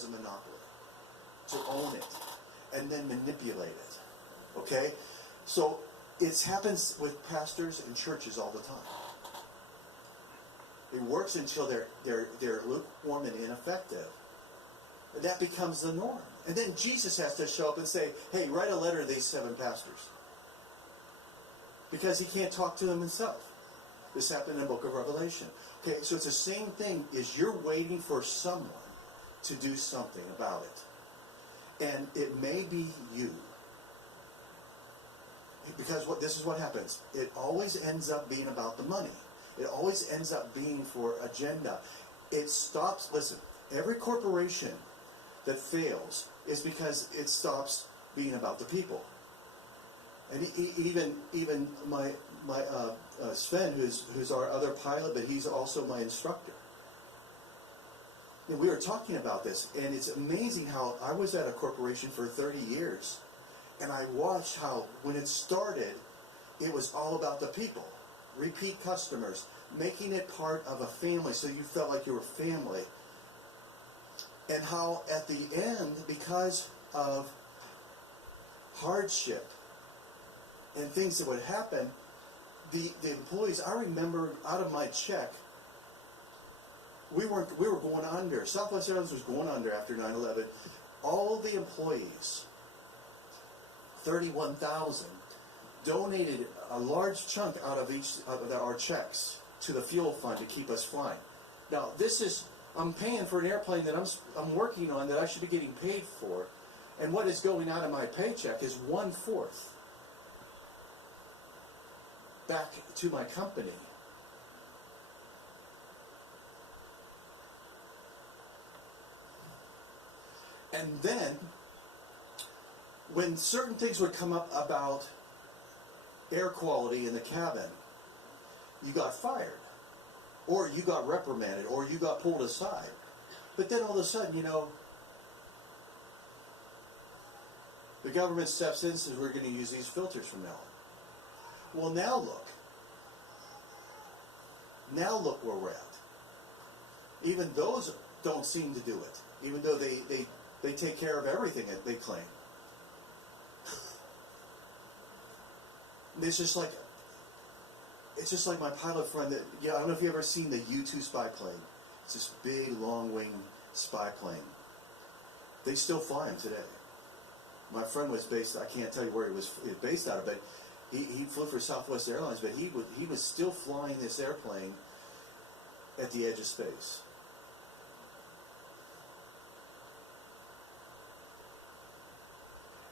has a monopoly, to own it, and then manipulate it. Okay? So it happens with pastors and churches all the time. It works until they're lukewarm and ineffective. And that becomes the norm. And then Jesus has to show up and say, hey, write a letter to these 7 pastors. Because he can't talk to them himself. This happened in the book of Revelation. Okay, so it's the same thing, is you're waiting for someone to do something about it. And it may be you. Because this is what happens. It always ends up being about the money. It always ends up being for agenda. It stops, listen, every corporation that fails is because it stops being about the people. And even my Sven, who's our other pilot, but he's also my instructor. And we were talking about this, and it's amazing how I was at a corporation for 30 years, and I watched how when it started, it was all about the people, repeat customers, making it part of a family, so you felt like you were family. And how at the end, because of hardship and things that would happen, the employees, I remember out of my check, we were going under. Southwest Airlines was going under after 9/11. All the employees, 31,000, donated a large chunk out of each of our checks to the fuel fund to keep us flying. Now, this is, I'm paying for an airplane that I'm working on that I should be getting paid for, and what is going out of my paycheck is 1/4 back to my company. And then, when certain things would come up about air quality in the cabin, you got fired, or you got reprimanded, or you got pulled aside. But then all of a sudden, you know, the government steps in and says, we're going to use these filters from now on. Well, now look. Now look where we're at. Even those don't seem to do it, even though they take care of everything that they claim. It's just like my pilot friend that, I don't know if you've ever seen the U-2 spy plane. It's this big, long-wing spy plane. They still fly them today. My friend was based, I can't tell you where he was based out of, but he flew for Southwest Airlines, but he was still flying this airplane at the edge of space.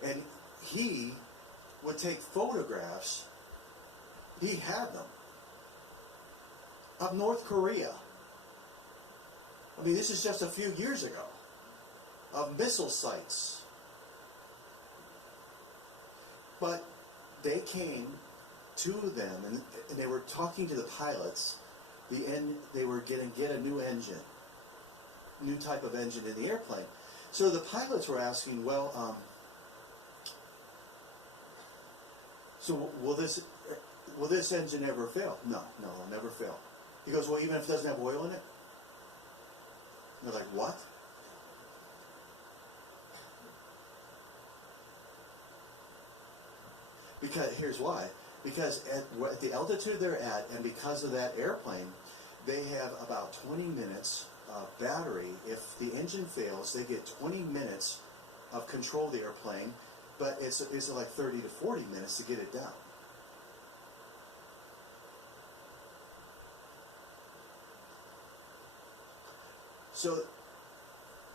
And he would take photographs, he had them, of North Korea. I mean, this is just a few years ago, of missile sites. But they came to them, and they were talking to the pilots. They were going to get a new engine, new type of engine in the airplane. So the pilots were asking, well, so will this engine ever fail? No, it'll never fail. He goes, well, even if it doesn't have oil in it? And they're like, what? Because here's why. Because at the altitude they're at, and because of that airplane, they have about 20 minutes of battery. If the engine fails, they get 20 minutes of control of the airplane, but it's like 30 to 40 minutes to get it down. So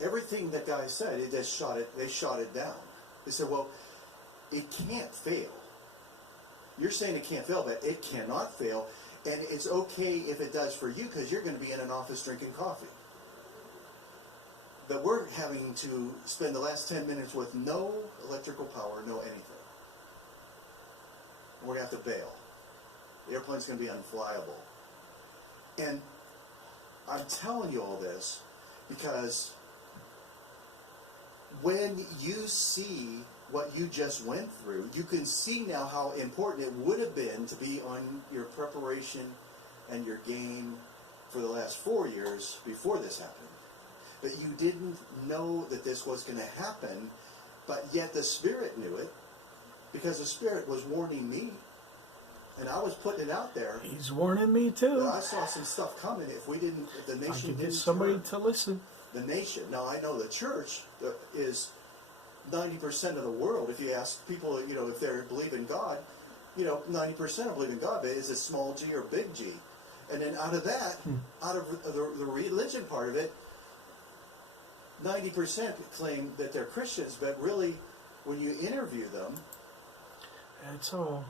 everything that guy said, they shot it down. They said, well, it can't fail. You're saying it can't fail, but it cannot fail, and it's okay if it does for you because you're going to be in an office drinking coffee. But we're having to spend the last 10 minutes with no electrical power, no anything. We're going to have to bail. The airplane's going to be unflyable. And I'm telling you all this because when you see what you just went through, you can see now how important it would have been to be on your preparation and your game for the last 4 years before this happened. but you didn't know that this was going to happen, but yet the Spirit knew it, because the Spirit was warning me, and I was putting it out there. He's warning me too. But I saw some stuff coming. If the nation I could get didn't somebody turn, to listen. the nation. Now I know the church is 90% of the world. If you ask people, if they believe in God, 90% believe in God, but is it small g or big G? And then out of that, out of the religion part of it, 90% claim that they're Christians, but really, when you interview them, It's all